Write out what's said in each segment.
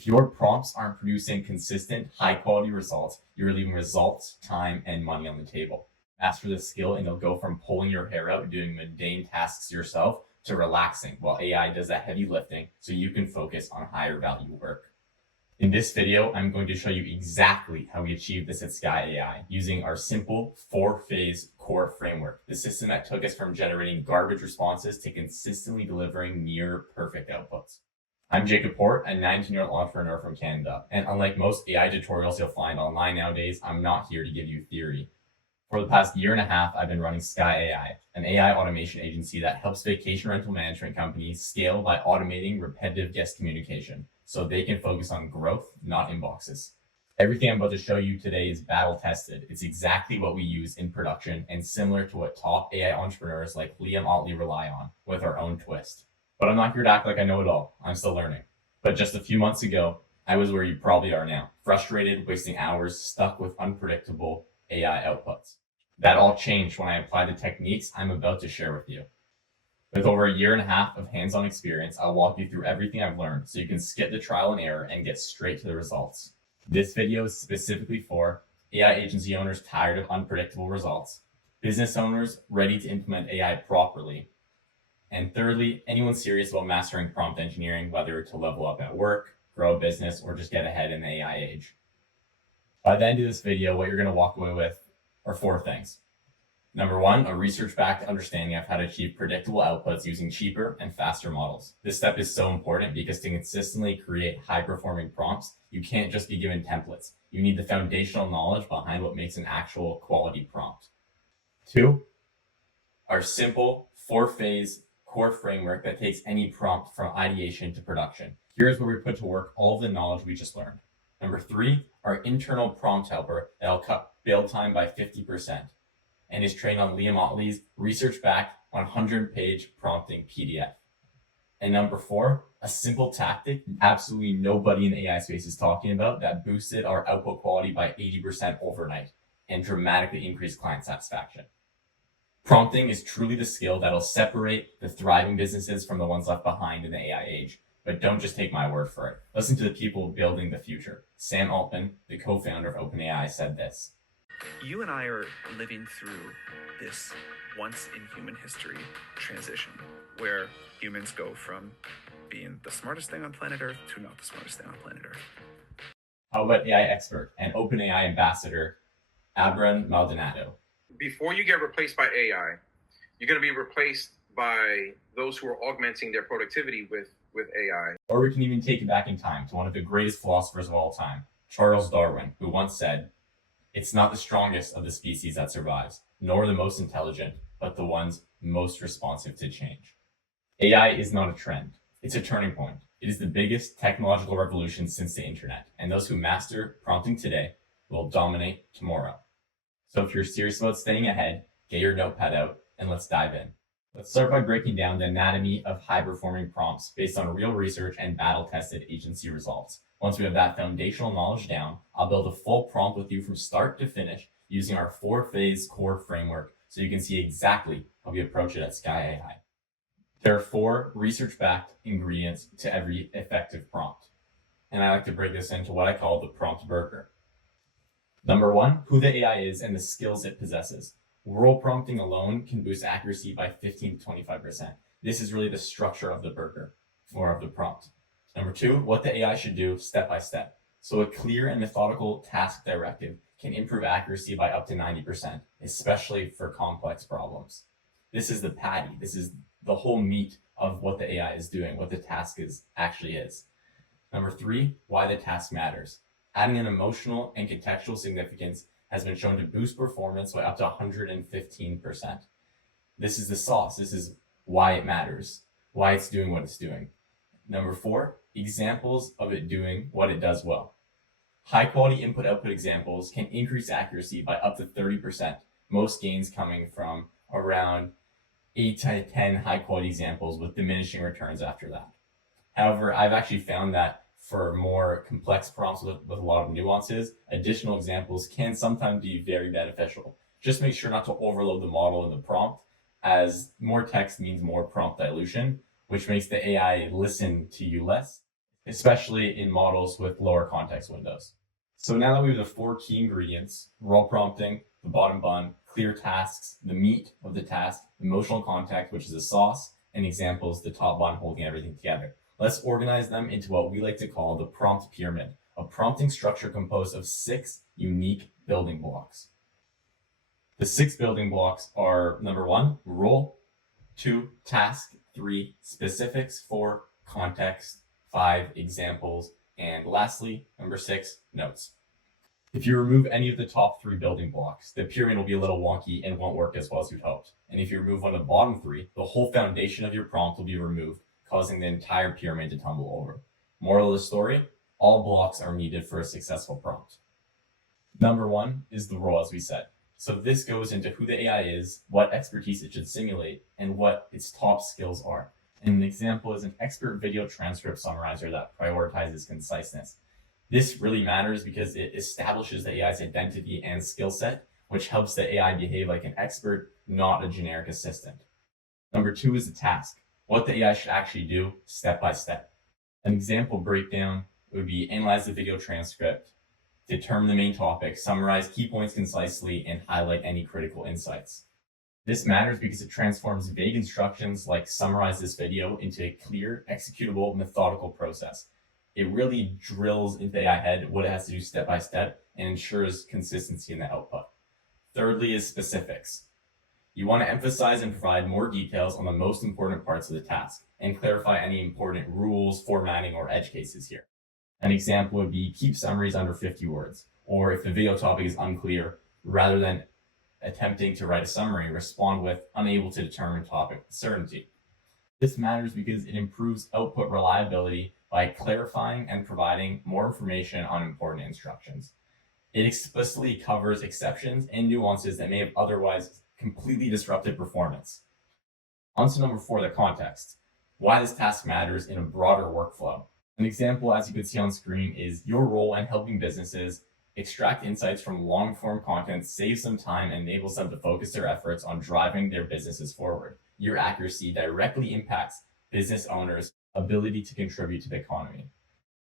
If your prompts aren't producing consistent, high quality results, you're leaving results, time, and money on the table. Master this skill and you'll go from pulling your hair out and doing mundane tasks yourself to relaxing while AI does that heavy lifting so you can focus on higher value work. In this video, I'm going to show you exactly how we achieve this at Sky AI using our simple 4-phase core framework, the system that took us from generating garbage responses to consistently delivering near perfect outputs. I'm Jacob Port, a 19-year-old entrepreneur from Canada, and unlike most AI tutorials you'll find online nowadays, I'm not here to give you theory. For the past year and a half, I've been running Sky AI, an AI automation agency that helps vacation rental management companies scale by automating repetitive guest communication so they can focus on growth, not inboxes. Everything I'm about to show you today is battle tested. It's exactly what we use in production and similar to what top AI entrepreneurs like Liam Otley rely on, with our own twist. But I'm not here to act like I know it all. I'm still learning. But just a few months ago, I was where you probably are now, frustrated, wasting hours, stuck with unpredictable AI outputs. That all changed when I applied the techniques I'm about to share with you. With over a year and a half of hands-on experience, I'll walk you through everything I've learned so you can skip the trial and error and get straight to the results. This video is specifically for AI agency owners tired of unpredictable results, business owners ready to implement AI properly, and thirdly, anyone serious about mastering prompt engineering, whether to level up at work, grow a business, or just get ahead in the AI age. By the end of this video, what you're going to walk away with are 4 things. Number 1, a research-backed understanding of how to achieve predictable outputs using cheaper and faster models. This step is so important because to consistently create high-performing prompts, you can't just be given templates. You need the foundational knowledge behind what makes an actual quality prompt. 2, our simple 4-phase core framework that takes any prompt from ideation to production. Here's where we put to work all of the knowledge we just learned. Number 3, our internal prompt helper that'll cut build time by 50% and is trained on Liam Otley's research-backed 100-page prompting PDF. And number 4, a simple tactic absolutely nobody in the AI space is talking about that boosted our output quality by 80% overnight and dramatically increased client satisfaction. Prompting is truly the skill that'll separate the thriving businesses from the ones left behind in the AI age. But don't just take my word for it. Listen to the people building the future. Sam Altman, the co-founder of OpenAI, said this. You and I are living through this once in human history transition where humans go from being the smartest thing on planet Earth to not the smartest thing on planet Earth. How about AI expert and OpenAI ambassador, Abram Maldonado? Before you get replaced by AI, you're going to be replaced by those who are augmenting their productivity with AI. Or we can even take it back in time to one of the greatest philosophers of all time, Charles Darwin, who once said, "It's not the strongest of the species that survives, nor the most intelligent, but the ones most responsive to change." AI is not a trend. It's a turning point. It is the biggest technological revolution since the internet, and those who master prompting today will dominate tomorrow. So if you're serious about staying ahead, get your notepad out and let's dive in. Let's start by breaking down the anatomy of high-performing prompts based on real research and battle-tested agency results. Once we have that foundational knowledge down, I'll build a full prompt with you from start to finish using our 4-phase core framework so you can see exactly how we approach it at Sky AI. There are 4 research-backed ingredients to every effective prompt, and I like to break this into what I call the prompt burger. Number 1, who the AI is and the skills it possesses. Role prompting alone can boost accuracy by 15 to 25%. This is really the structure of the burger, or of the prompt. Number 2, what the AI should do step by step. So a clear and methodical task directive can improve accuracy by up to 90%, especially for complex problems. This is the patty. This is the whole meat of what the AI is doing, what the task actually is. Number 3, why the task matters. Adding an emotional and contextual significance has been shown to boost performance by up to 115%. This is the sauce. This is why it matters, why it's doing what it's doing. Number 4, examples of it doing what it does well. High quality input-output examples can increase accuracy by up to 30%, most gains coming from around 8 to 10 high quality examples with diminishing returns after that. However, I've actually found that for more complex prompts with a lot of nuances, additional examples can sometimes be very beneficial. Just make sure not to overload the model in the prompt, as more text means more prompt dilution, which makes the AI listen to you less, especially in models with lower context windows. So now that we have the 4 key ingredients, role prompting, the bottom bun, clear tasks, the meat of the task, emotional context, which is the sauce, and examples, the top bun holding everything together. Let's organize them into what we like to call the prompt pyramid, a prompting structure composed of 6 unique building blocks. The 6 building blocks are number 1, role, 2, task, 3, specifics, 4, context, 5, examples, and lastly, number 6, notes. If you remove any of the top 3 building blocks, the pyramid will be a little wonky and won't work as well as you'd hoped. And if you remove one of the bottom 3, the whole foundation of your prompt will be removed, causing the entire pyramid to tumble over. Moral of the story, all blocks are needed for a successful prompt. Number 1 is the role, as we said. So this goes into who the AI is, what expertise it should simulate, and what its top skills are. And an example is an expert video transcript summarizer that prioritizes conciseness. This really matters because it establishes the AI's identity and skill set, which helps the AI behave like an expert, not a generic assistant. Number 2 is the task, what the AI should actually do step by step. An example breakdown would be analyze the video transcript, determine the main topic, summarize key points concisely, and highlight any critical insights. This matters because it transforms vague instructions like summarize this video into a clear, executable, methodical process. It really drills into the AI head what it has to do step by step and ensures consistency in the output. Thirdly is specifics. You want to emphasize and provide more details on the most important parts of the task and clarify any important rules, formatting, or edge cases here. An example would be keep summaries under 50 words, or if the video topic is unclear, rather than attempting to write a summary, respond with unable to determine topic with certainty. This matters because it improves output reliability by clarifying and providing more information on important instructions. It explicitly covers exceptions and nuances that may have otherwise completely disrupted performance. On to number 4, the context. Why this task matters in a broader workflow. An example, as you can see on screen, is your role in helping businesses extract insights from long-form content, saves them time, and enables them to focus their efforts on driving their businesses forward. Your accuracy directly impacts business owners' ability to contribute to the economy.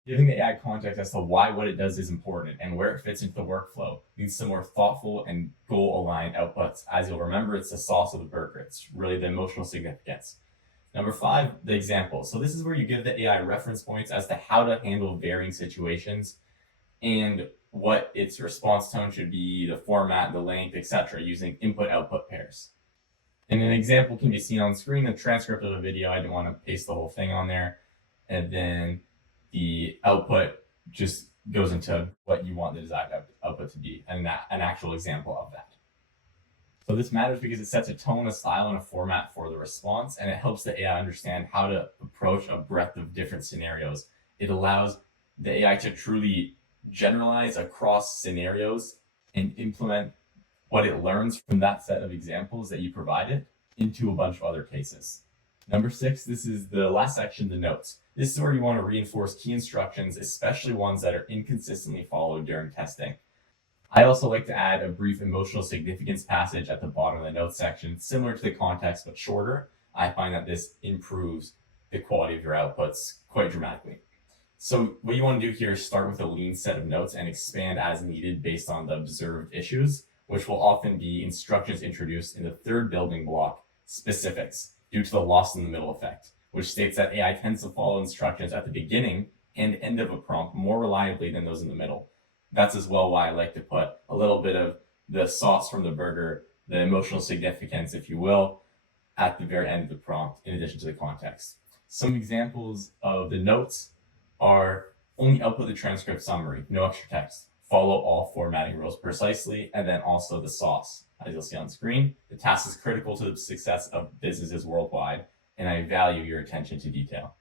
Giving the AI context as to why what it does is important and where it fits into the workflow leads to more thoughtful and goal-aligned outputs. As you'll remember, it's the sauce of the burger. It's really the emotional significance. Number 5, the example. So this is where you give the AI reference points as to how to handle varying situations and what its response tone should be, the format, the length, etc., using input-output pairs. And an example can be seen on screen, a transcript of a video. I didn't want to paste the whole thing on there. And then the output just goes into what you want the desired output to be, and an actual example of that. So this matters because it sets a tone, a style, and a format for the response, and it helps the AI understand how to approach a breadth of different scenarios. It allows the AI to truly generalize across scenarios and implement what it learns from that set of examples that you provided into a bunch of other cases. Number 6, this is the last section, the notes. This is where you want to reinforce key instructions, especially ones that are inconsistently followed during testing. I also like to add a brief emotional significance passage at the bottom of the notes section, similar to the context but shorter. I find that this improves the quality of your outputs quite dramatically. So what you want to do here is start with a lean set of notes and expand as needed based on the observed issues, which will often be instructions introduced in the 3rd building block, specifics, due to the lost in the middle effect, which states that AI tends to follow instructions at the beginning and end of a prompt more reliably than those in the middle. That's as well why I like to put a little bit of the sauce from the burger, the emotional significance, if you will, at the very end of the prompt, in addition to the context. Some examples of the notes are only output the transcript summary, no extra text, follow all formatting rules precisely, and then also the sauce. As you'll see on screen, the task is critical to the success of businesses worldwide, and I value your attention to detail.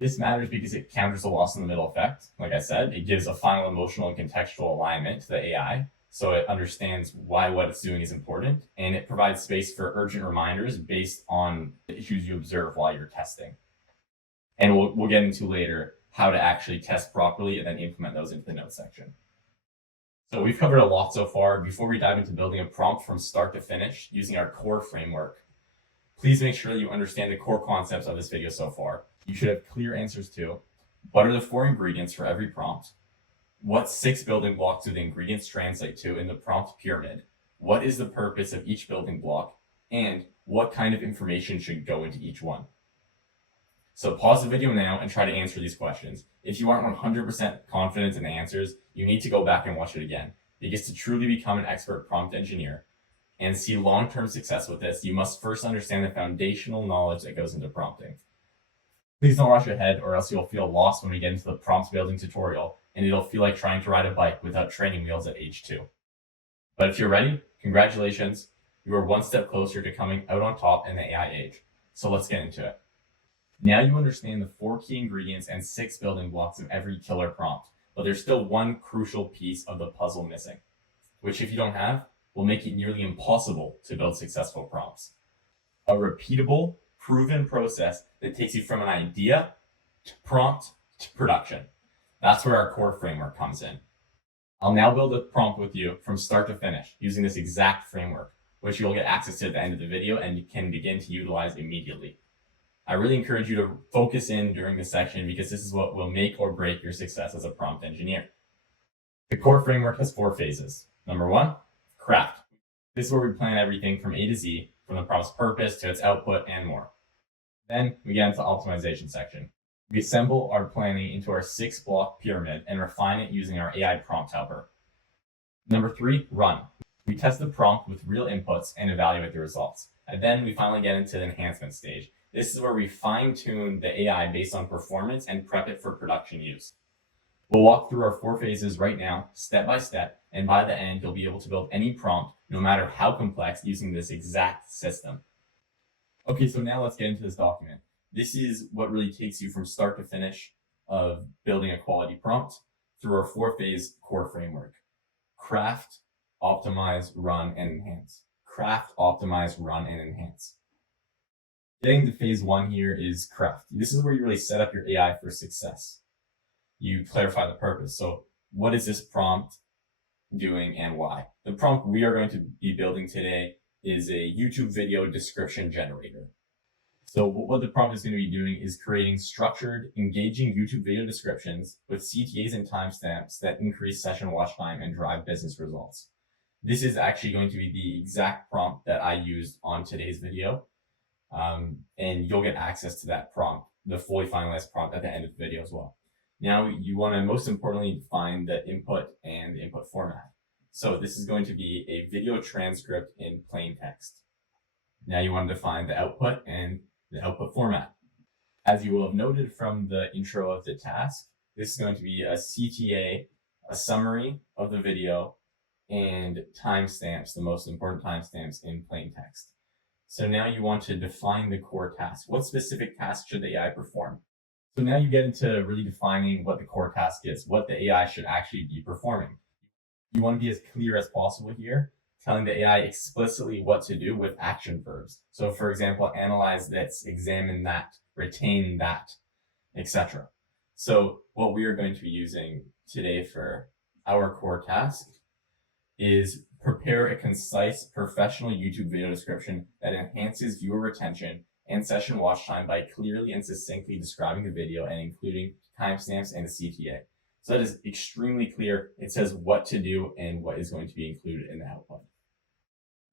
This matters because it counters the loss in the middle effect. Like I said, it gives a final emotional and contextual alignment to the AI, so it understands why what it's doing is important, and it provides space for urgent reminders based on the issues you observe while you're testing. And we'll get into later how to actually test properly and then implement those into the notes section. So we've covered a lot so far. Before we dive into building a prompt from start to finish using our core framework, please make sure that you understand the core concepts of this video so far. You should have clear answers to What are the 4 ingredients for every prompt? What 6 building blocks do the ingredients translate to in the prompt pyramid? What is the purpose of each building block? And what kind of information should go into each one? So pause the video now and try to answer these questions. If you aren't 100% confident in the answers, you need to go back and watch it again. Because to truly become an expert prompt engineer and see long-term success with this, you must first understand the foundational knowledge that goes into prompting. Please don't rush ahead or else you'll feel lost when we get into the prompt building tutorial and it'll feel like trying to ride a bike without training wheels at age 2. But if you're ready, congratulations. You are one step closer to coming out on top in the AI age. So let's get into it. Now you understand the 4 key ingredients and 6 building blocks of every killer prompt, but there's still one crucial piece of the puzzle missing, which if you don't have, will make it nearly impossible to build successful prompts. A repeatable, proven process that takes you from an idea to prompt to production. That's where our core framework comes in. I'll now build a prompt with you from start to finish using this exact framework, which you'll get access to at the end of the video and you can begin to utilize immediately. I really encourage you to focus in during this section because this is what will make or break your success as a prompt engineer. The core framework has 4 phases. Number 1, craft. This is where we plan everything from A to Z, from the prompt's purpose to its output and more. Then we get into the optimization section. We assemble our planning into our 6-block pyramid and refine it using our AI prompt helper. Number 3, run. We test the prompt with real inputs and evaluate the results. And then we finally get into the enhancement stage. This is where we fine-tune the AI based on performance and prep it for production use. We'll walk through our 4 phases right now, step by step, and by the end, you'll be able to build any prompt, no matter how complex, using this exact system. Okay, so now let's get into this document. This is what really takes you from start to finish of building a quality prompt through our 4-phase core framework. Craft, optimize, run, and enhance. Craft, optimize, run, and enhance. Getting to phase 1 here is craft. This is where you really set up your AI for success. You clarify the purpose. So what is this prompt doing and why? The prompt we are going to be building today is a YouTube video description generator. So what the prompt is going to be doing is creating structured, engaging YouTube video descriptions with CTAs and timestamps that increase session watch time and drive business results. This is actually going to be the exact prompt that I used on today's video. And you'll get access to that prompt, the fully finalized prompt at the end of the video as well. Now you want to most importantly define the input and the input format. So this is going to be a video transcript in plain text. Now you want to define the output and the output format. As you will have noted from the intro of the task, this is going to be a CTA, a summary of the video, and timestamps, the most important timestamps in plain text. So now you want to define the core task. What specific task should the AI perform? So now you get into really defining what the core task is, what the AI should actually be performing. You want to be as clear as possible here, telling the AI explicitly what to do with action verbs. So for example, analyze this, examine that, retain that, etc. So what we are going to be using today for our core task is prepare a concise, professional YouTube video description that enhances viewer retention and session watch time by clearly and succinctly describing the video and including timestamps and a CTA. So that is extremely clear. It says what to do and what is going to be included in the output.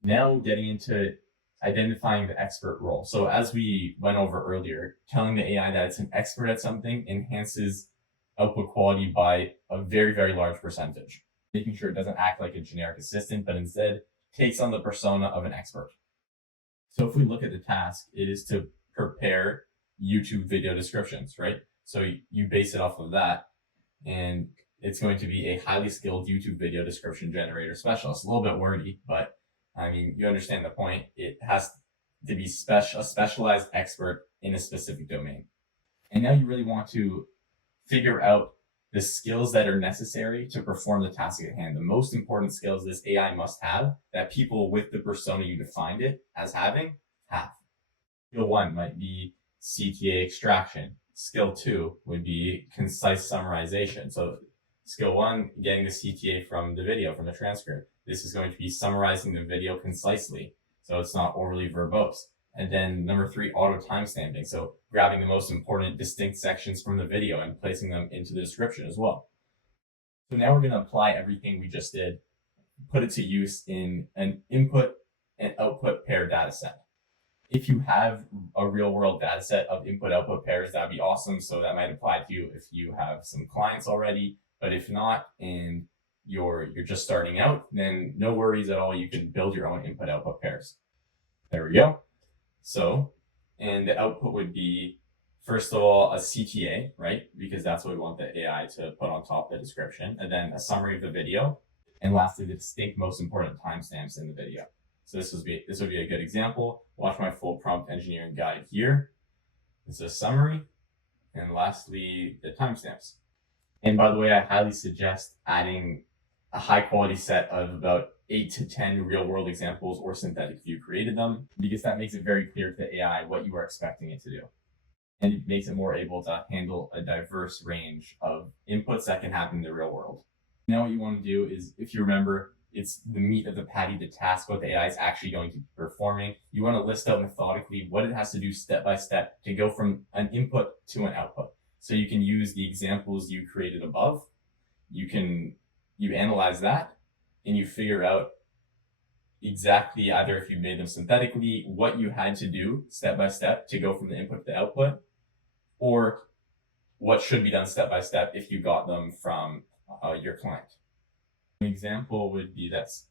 Now getting into identifying the expert role. So as we went over earlier, telling the AI that it's an expert at something enhances output quality by a very, very large percentage. Making sure it doesn't act like a generic assistant, but instead takes on the persona of an expert. So if we look at the task, it is to prepare YouTube video descriptions, right? So you base it off of that, and it's going to be a highly skilled YouTube video description generator specialist. A little bit wordy, but I mean, you understand the point. It has to be a specialized expert in a specific domain. And now you really want to figure out the skills that are necessary to perform the task at hand. The most important skills this AI must have that people with the persona you defined it as having have. Skill 1 might be CTA extraction. Skill 2 would be concise summarization. So skill 1, getting the CTA from the video, from the transcript. This is going to be summarizing the video concisely, so it's not overly verbose. And then number 3, auto timestamping. So grabbing the most important distinct sections from the video and placing them into the description as well. So now we're going to apply everything we just did, put it to use in an input and output pair data set. If you have a real world data set of input output pairs, that'd be awesome. So that might apply to you if you have some clients already. But if not, and you're just starting out, then no worries at all. You can build your own input output pairs. There we go. So, and the output would be, first of all, a CTA, right? Because that's what we want the AI to put on top of the description. And then a summary of the video. And lastly, the distinct most important timestamps in the video. So this would be a good example. Watch my full prompt engineering guide here. It's a summary. And lastly, the timestamps. And by the way, I highly suggest adding a high quality set of about 8 to 10 real world examples or synthetic if you created them, because that makes it very clear to the AI what you are expecting it to do. And it makes it more able to handle a diverse range of inputs that can happen in the real world. Now what you want to do is, if you remember, it's the meat of the patty, the task, what the AI is actually going to be performing. You want to list out methodically what it has to do step by step to go from an input to an output. So you can use the examples you created above. You analyze that and you figure out exactly, either if you made them synthetically, what you had to do step by step to go from the input to the output, or what should be done step by step if you got them from your client. An example would be this.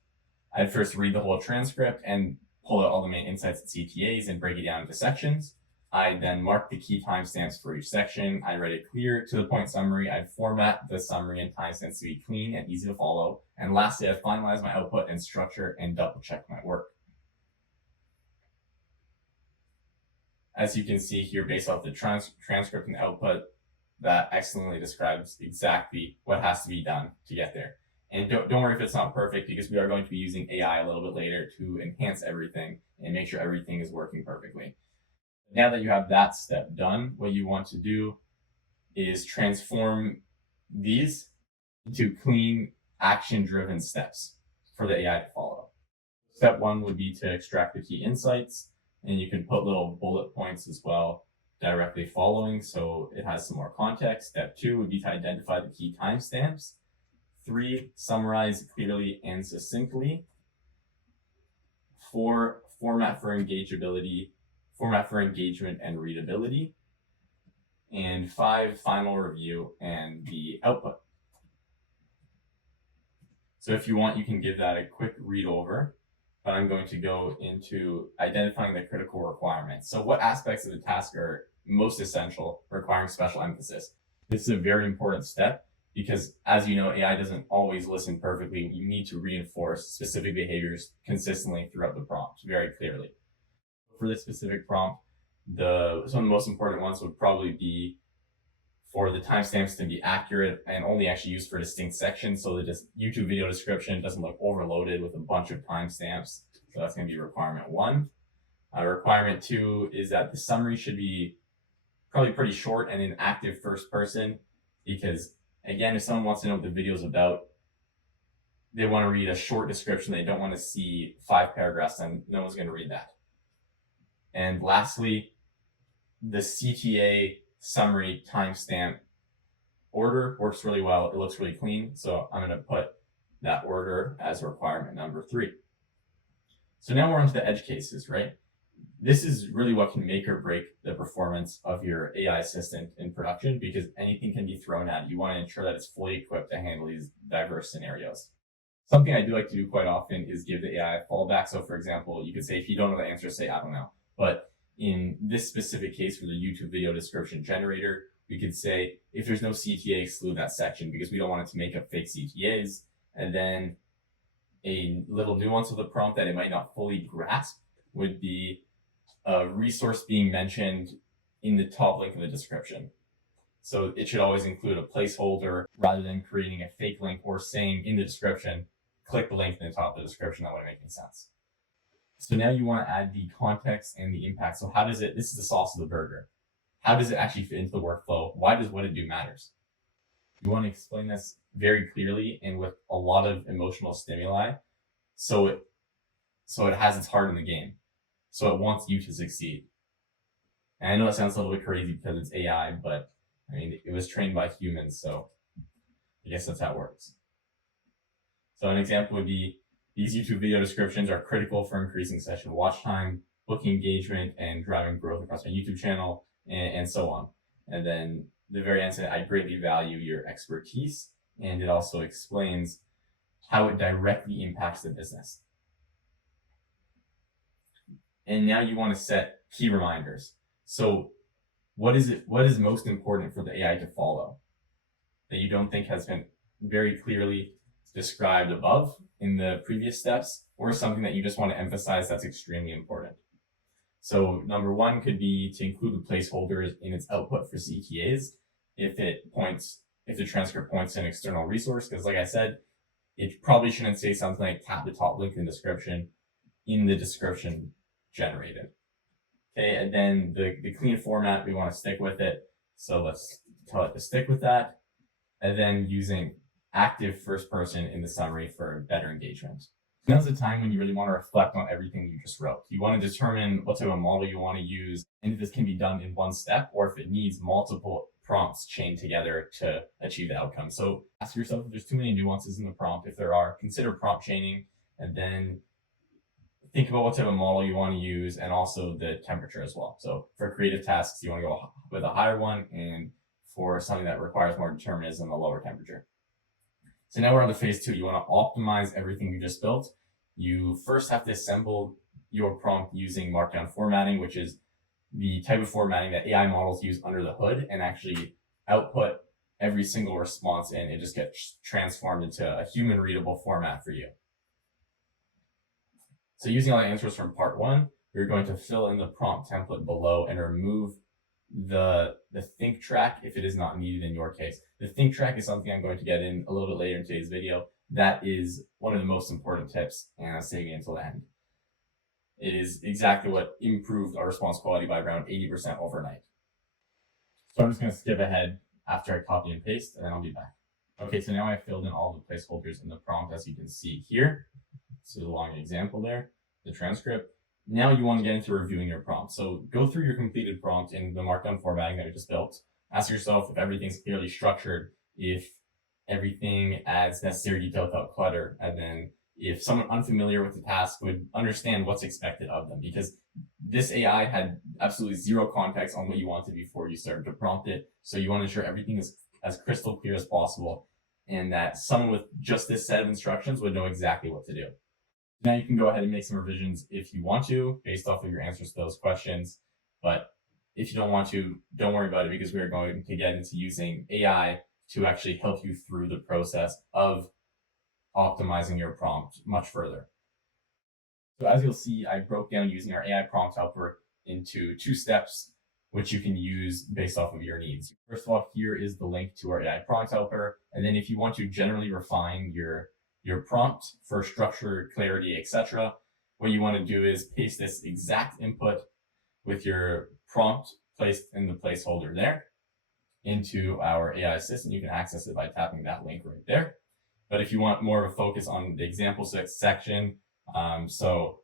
I'd first read the whole transcript and pull out all the main insights and CTAs and break it down into sections. I'd then mark the key timestamps for each section. I'd write a clear, to the point summary. I'd format the summary and timestamps to be clean and easy to follow. And lastly, I'd finalize my output and structure and double check my work. As you can see here, based off the transcript and output, that excellently describes exactly what has to be done to get there. And don't worry if it's not perfect, because we are going to be using AI a little bit later to enhance everything and make sure everything is working perfectly. Now that you have that step done, what you want to do is transform these into clean, action-driven steps for the AI to follow. Step 1 would be to extract the key insights, and you can put little bullet points as well directly following, so it has some more context. Step 2 would be to identify the key timestamps. 3, summarize clearly and succinctly. 4, format for engagement and readability. And 5, final review and the output. So if you want, you can give that a quick read over, but I'm going to go into identifying the critical requirements. So what aspects of the task are most essential, requiring special emphasis? This is a very important step, because as you know, AI doesn't always listen perfectly. You need to reinforce specific behaviors consistently throughout the prompt very clearly. For this specific prompt, some of the most important ones would probably be for the timestamps to be accurate and only actually used for distinct sections, so that this YouTube video description doesn't look overloaded with a bunch of timestamps. So that's going to be requirement 1. Requirement 2 is that the summary should be probably pretty short and in active first person, because again, if someone wants to know what the video is about, they want to read a short description. They don't want to see 5 paragraphs, and no one's going to read that. And lastly, the CTA summary timestamp order works really well. It looks really clean. So I'm going to put that order as requirement number 3. So now we're on to the edge cases, right? This is really what can make or break the performance of your AI assistant in production, because anything can be thrown at it. You want to ensure that it's fully equipped to handle these diverse scenarios. Something I do like to do quite often is give the AI a fallback. So for example, you could say, if you don't know the answer, say, I don't know. But in this specific case for the YouTube video description generator, we could say, if there's no CTA, exclude that section, because we don't want it to make up fake CTAs. And then a little nuance of the prompt that it might not fully grasp would be a resource being mentioned in the top link of the description. So it should always include a placeholder rather than creating a fake link or saying in the description, click the link in the top of the description. That wouldn't make any sense. So now you want to add the context and the impact. So how does it, this is the sauce of the burger. How does it actually fit into the workflow? Why does what it do matters? You want to explain this very clearly and with a lot of emotional stimuli, so it has its heart in the game. So it wants you to succeed. And I know that sounds a little bit crazy because it's AI, but I mean, it was trained by humans, so I guess that's how it works. So an example would be these YouTube video descriptions are critical for increasing session watch time, booking engagement, and driving growth across my YouTube channel, and so on. And then the very end said, I greatly value your expertise, and it also explains how it directly impacts the business. And now you want to set key reminders. So what is most important for the AI to follow that you don't think has been very clearly described above in the previous steps, or something that you just want to emphasize that's extremely important? So number one could be to include the placeholders in its output for CTAs if the transcript points to an external resource, because like I said, it probably shouldn't say something like tap the top link in the description generated. Okay, and then the clean format, we want to stick with it. So let's tell it to stick with that. And then using active first person in the summary for better engagement. Now's the time when you really want to reflect on everything you just wrote. You want to determine what type of model you want to use, and if this can be done in one step, or if it needs multiple prompts chained together to achieve the outcome. So ask yourself if there's too many nuances in the prompt. If there are, consider prompt chaining, and then think about what type of model you want to use, and also the temperature as well. So for creative tasks, you want to go with a higher one, and for something that requires more determinism, a lower temperature. So now we're on to phase two. You want to optimize everything you just built. You first have to assemble your prompt using markdown formatting, which is the type of formatting that AI models use under the hood and actually output every single response, and it just gets transformed into a human readable format for you. So using all the answers from part one, we're going to fill in the prompt template below and remove the ThinkTrack if it is not needed in your case. The ThinkTrack is something I'm going to get in a little bit later in today's video. That is one of the most important tips, and I'm saving it until the end. It is exactly what improved our response quality by around 80% overnight. So I'm just going to skip ahead after I copy and paste, and then I'll be back. Okay, so now I've filled in all the placeholders in the prompt, as you can see here. This is a long example there, the transcript. Now you want to get into reviewing your prompt. So go through your completed prompt in the markdown formatting that we just built. Ask yourself if everything's clearly structured, if everything adds necessary detail without clutter, and then if someone unfamiliar with the task would understand what's expected of them, because this AI had absolutely zero context on what you wanted before you started to prompt it. So you want to ensure everything is as crystal clear as possible, and that someone with just this set of instructions would know exactly what to do. Now you can go ahead and make some revisions if you want to, based off of your answers to those questions. But if you don't want to, don't worry about it, because we're going to get into using AI to actually help you through the process of optimizing your prompt much further. So as you'll see, I broke down using our AI prompt helper into 2 steps, which you can use based off of your needs. First of all, here is the link to our AI prompt helper. And then if you want to generally refine your prompt for structure, clarity, etc., what you want to do is paste this exact input with your prompt placed in the placeholder there into our AI assistant. You can access it by tapping that link right there. But if you want more of a focus on the example section, so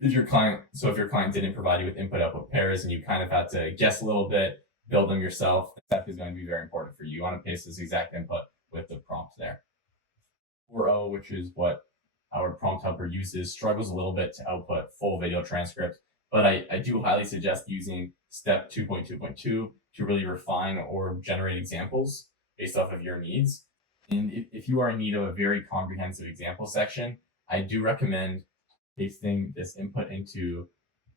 if your client didn't provide you with input-output pairs and you kind of had to guess a little bit, build them yourself, that is going to be very important for you. You want to paste this exact input with the prompt there. 4.0, which is what our prompt helper uses, struggles a little bit to output full video transcripts, but I do highly suggest using step 2.2.2 to really refine or generate examples based off of your needs. And if you are in need of a very comprehensive example section, I do recommend pasting this input into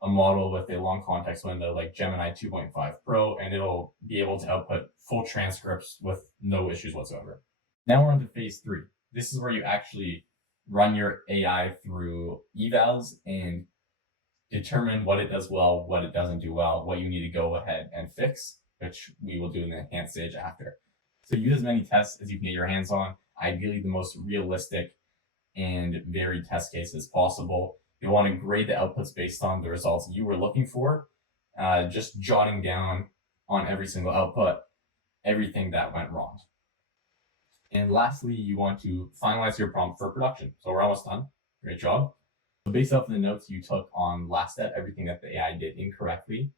a model with a long context window like Gemini 2.5 Pro, and it'll be able to output full transcripts with no issues whatsoever. Now we're on to phase 3. This is where you actually run your AI through evals and determine what it does well, what it doesn't do well, what you need to go ahead and fix, which we will do in the enhanced stage after. So use as many tests as you can get your hands on, ideally the most realistic and varied test cases possible. You'll want to grade the outputs based on the results you were looking for, just jotting down on every single output everything that went wrong. And lastly, you want to finalize your prompt for production. So we're almost done. Great job. So based off of the notes you took on last step, everything that the AI did incorrectly,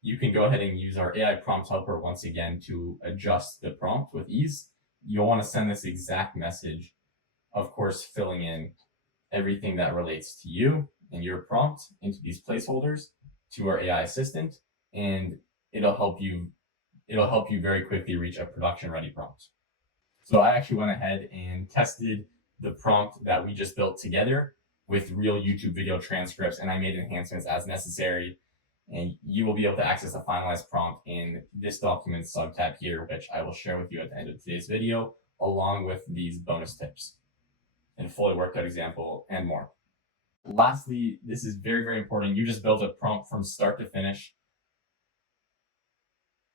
you can go ahead and use our AI prompt helper once again to adjust the prompt with ease. You'll want to send this exact message, of course, filling in everything that relates to you and your prompt into these placeholders to our AI assistant, and it'll help you very quickly reach a production ready prompt. So I actually went ahead and tested the prompt that we just built together with real YouTube video transcripts, and I made enhancements as necessary. And you will be able to access the finalized prompt in this document subtab here, which I will share with you at the end of today's video, along with these bonus tips and fully worked out example and more. Lastly, this is very, very important. You just built a prompt from start to finish,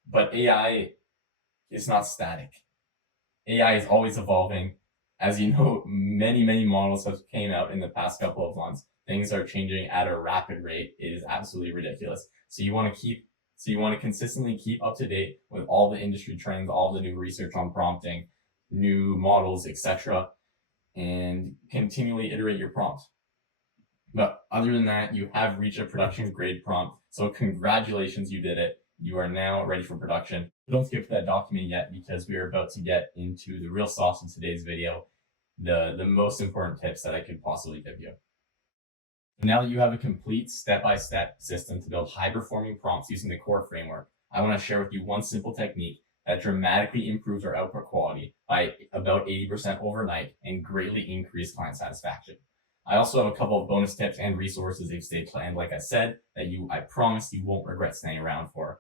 but AI is not static. AI is always evolving. As you know, many models have came out in the past couple of months. Things are changing at a rapid rate. It is absolutely ridiculous. So you want to consistently keep up to date with all the industry trends, all the new research on prompting, new models, etc., and continually iterate your prompt. But other than that, you have reached a production grade prompt. So congratulations, you did it. You are now ready for production. Don't skip that document yet, because we are about to get into the real sauce of today's video, the most important tips that I could possibly give you. Now that you have a complete step-by-step system to build high-performing prompts using the core framework, I want to share with you one simple technique that dramatically improves our output quality by about 80% overnight and greatly increased client satisfaction. I also have a couple of bonus tips and resources if you stay planned, like I said, that I promise you won't regret staying around for.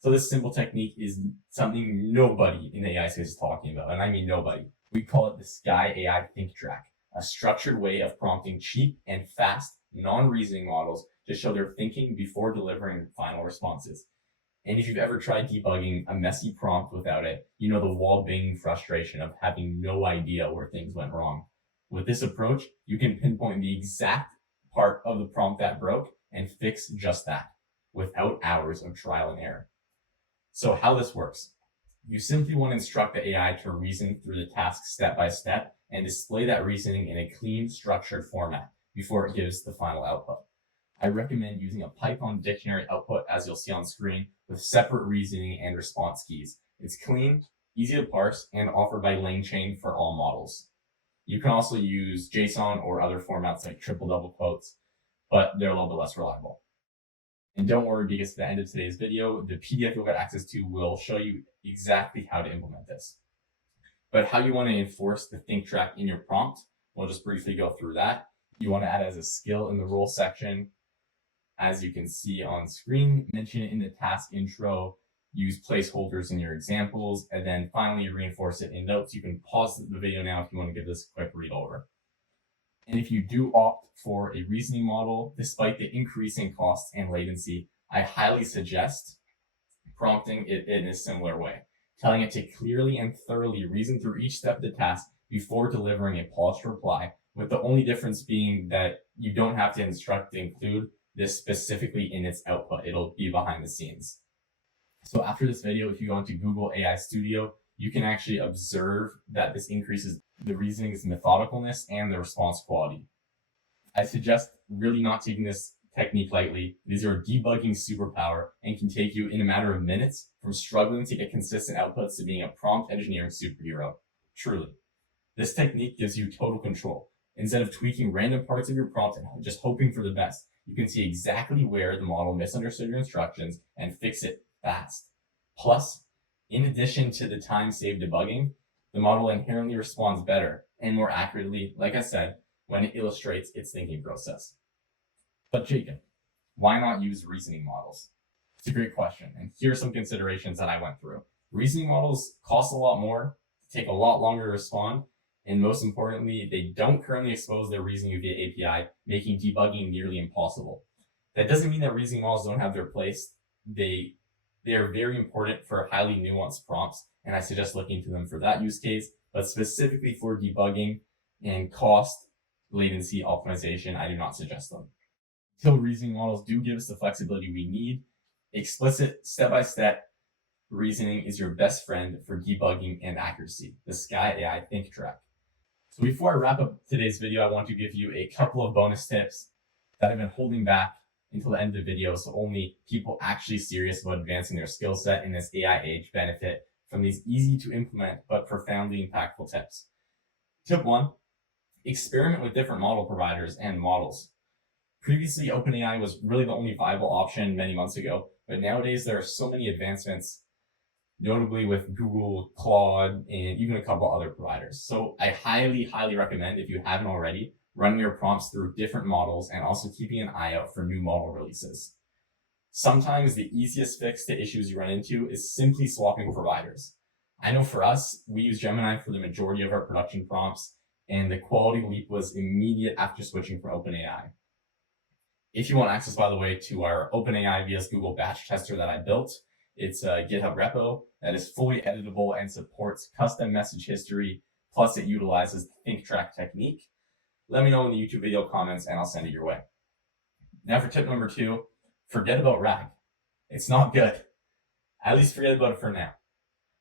So this simple technique is something nobody in the AI space is talking about, and I mean nobody. We call it the Sky AI ThinkTrack, a structured way of prompting cheap and fast, non-reasoning models to show their thinking before delivering final responses. And if you've ever tried debugging a messy prompt without it, you know the wall-banging frustration of having no idea where things went wrong. With this approach, you can pinpoint the exact part of the prompt that broke and fix just that without hours of trial and error. So how this works: you simply want to instruct the AI to reason through the task step by step and display that reasoning in a clean, structured format before it gives the final output. I recommend using a Python dictionary output, as you'll see on screen, with separate reasoning and response keys. It's clean, easy to parse, and offered by LangChain for all models. You can also use JSON or other formats like triple double quotes, but they're a little bit less reliable. And don't worry, because at the end of today's video, the PDF you'll get access to will show you exactly how to implement this. But how you want to enforce the ThinkTrack in your prompt, we'll just briefly go through that. You want to add as a skill in the role section, as you can see on screen, mention it in the task intro, use placeholders in your examples, and then finally reinforce it in notes. You can pause the video now if you want to give this a quick read over. And if you do opt for a reasoning model, despite the increase in cost and latency, I highly suggest prompting it in a similar way, telling it to clearly and thoroughly reason through each step of the task before delivering a polished reply, with the only difference being that you don't have to instruct to include this specifically in its output. It'll be behind the scenes. So after this video, if you go into Google AI Studio, you can actually observe that this increases the reasoning's methodicalness and the response quality. I suggest really not taking this technique lightly. It is your debugging superpower and can take you in a matter of minutes from struggling to get consistent outputs to being a prompt engineering superhero. Truly. This technique gives you total control. Instead of tweaking random parts of your prompt and just hoping for the best, you can see exactly where the model misunderstood your instructions and fix it fast. Plus, in addition to the time saved debugging, the model inherently responds better and more accurately, like I said, when it illustrates its thinking process. But Jacob, why not use reasoning models? It's a great question, and here are some considerations that I went through. Reasoning models cost a lot more, take a lot longer to respond, and most importantly, they don't currently expose their reasoning via API, making debugging nearly impossible. That doesn't mean that reasoning models don't have their place. They are very important for highly nuanced prompts, and I suggest looking to them for that use case. But specifically for debugging and cost, latency optimization, I do not suggest them. Until reasoning models do give us the flexibility we need, explicit step-by-step reasoning is your best friend for debugging and accuracy. The Sky AI ThinkTrack. So before I wrap up today's video, I want to give you a couple of bonus tips that I've been holding back until the end of the video, so only people actually serious about advancing their skill set in this AI age benefit from these easy to implement but profoundly impactful tips. Tip 1, experiment with different model providers and models. Previously, OpenAI was really the only viable option many months ago, but nowadays there are so many advancements, notably with Google, Claude, and even a couple other providers. So I highly recommend, if you haven't already, running your prompts through different models and also keeping an eye out for new model releases. Sometimes the easiest fix to issues you run into is simply swapping providers. I know for us, we use Gemini for the majority of our production prompts, and the quality leap was immediate after switching from OpenAI. If you want access, by the way, to our OpenAI vs Google batch tester that I built, it's a GitHub repo that is fully editable and supports custom message history, plus it utilizes the ThinkTrack technique. Let me know in the YouTube video comments and I'll send it your way. Now for tip number 2, forget about RAG. It's not good. At least forget about it for now.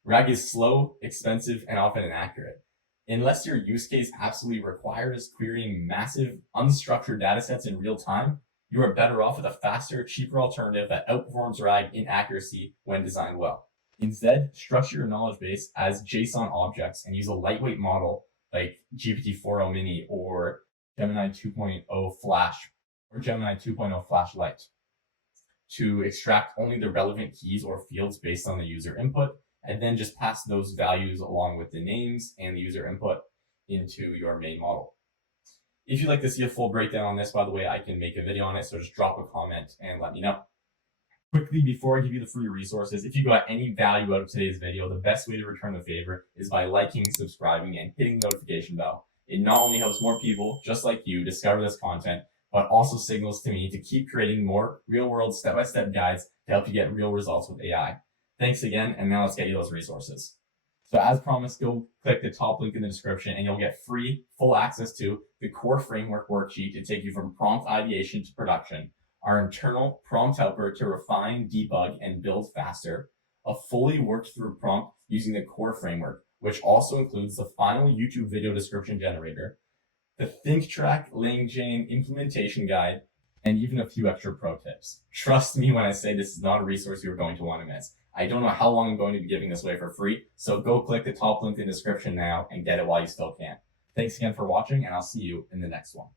RAG is slow, expensive, and often inaccurate. Unless your use case absolutely requires querying massive, unstructured datasets in real time, you are better off with a faster, cheaper alternative that outperforms RAG in accuracy when designed well. Instead, structure your knowledge base as JSON objects and use a lightweight model like GPT-4o Mini or Gemini 2.0 Flash or Gemini 2.0 Flash Lite to extract only the relevant keys or fields based on the user input, and then just pass those values along with the names and the user input into your main model. If you'd like to see a full breakdown on this, by the way, I can make a video on it, so just drop a comment and let me know. Quickly, before I give you the free resources, if you got any value out of today's video, the best way to return the favor is by liking, subscribing, and hitting the notification bell. It not only helps more people, just like you, discover this content, but also signals to me to keep creating more real-world step-by-step guides to help you get real results with AI. Thanks again, and now let's get you those resources. So as promised, go click the top link in the description and you'll get free, full access to the core framework worksheet to take you from prompt ideation to production, our internal prompt helper to refine, debug, and build faster, a fully worked through prompt using the core framework, which also includes the final YouTube video description generator, the ThinkTrack LangChain implementation guide, and even a few extra pro tips. Trust me when I say this is not a resource you're going to want to miss. I don't know how long I'm going to be giving this away for free, so go click the top link in the description now and get it while you still can. Thanks again for watching, and I'll see you in the next one.